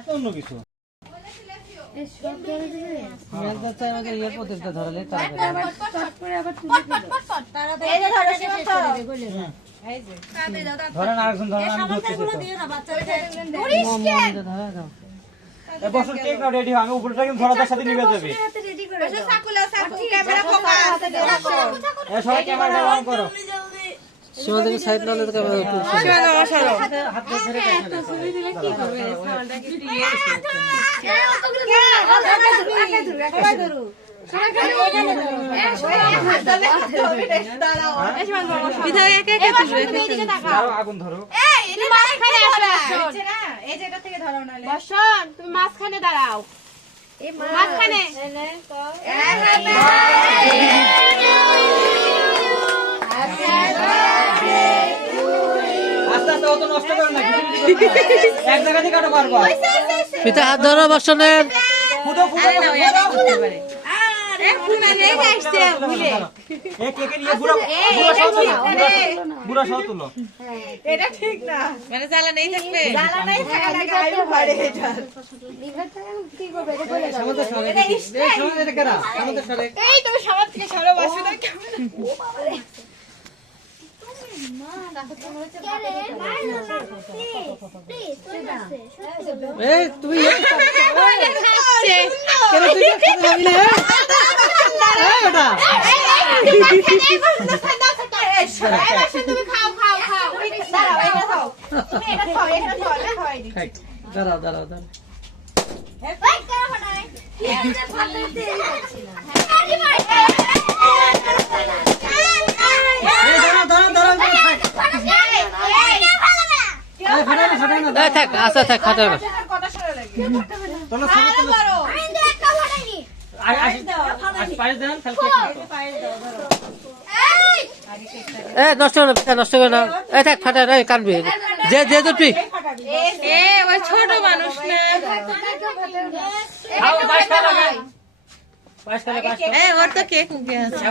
এত অন্য কিছু ধরেন আরেকজন ধরেন আমি বছর কেক না রেডি আমি উপরটা কিন্তু ধরার সাথে নিয়ে যাবে সবাই ক্যামেরাটা অন করো সীমাদেবী সাইড না হলে তো ক্যামেরা হাত ধরে কি করবে সাউন্ডটা কি দিয়ে আগুন ধরো তুমি মাঝখানে দাঁড়াও মাঝখানে আস্তে আস্তে অত নষ্ট করো না এক জায়গা থেকে কাটো পারবা পিতা হাত ধরো বর্ষণের ফুটো ফুটো করতে পারে এটা ঠিক না মানে জ্বালা নেই থাকবে জ্বালা নেই থাকলে গায়ে ভরে এটা লিভার থেকে কি করবে এটা বলে দাও এই তুমি সবার থেকে সরো বসে না ও বাবা রে মা দেখো তোমার হচ্ছে এই তুমি খাচ্ছে কেন তুই খাতে যাবি না তুমি খাও খাও খাও দাঁড়াও এটা খাও তুমি এটা খাও এটা খাও না খাওয়াই দিচ্ছি দাঁড়াও দাঁড়াও দাঁড়াও এই কেন ফাটাই কি এটা ফাটাইতে থাক আচ্ছা থাক খাতে হবে নষ্ট করে নষ্ট করে না থাক ফাটা কানবি যে যে তুই ওই ছোট মানুষ না ওর তো কেক মুখে আছে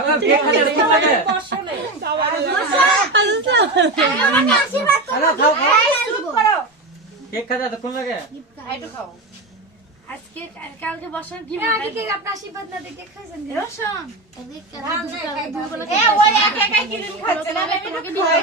আজকে কালকে বসান কি আগে কেক আপনার আশীর্বাদ না দেখে খাইছেন রসন ওই একা একা কিনে খাচ্ছে না আমি তোমাকে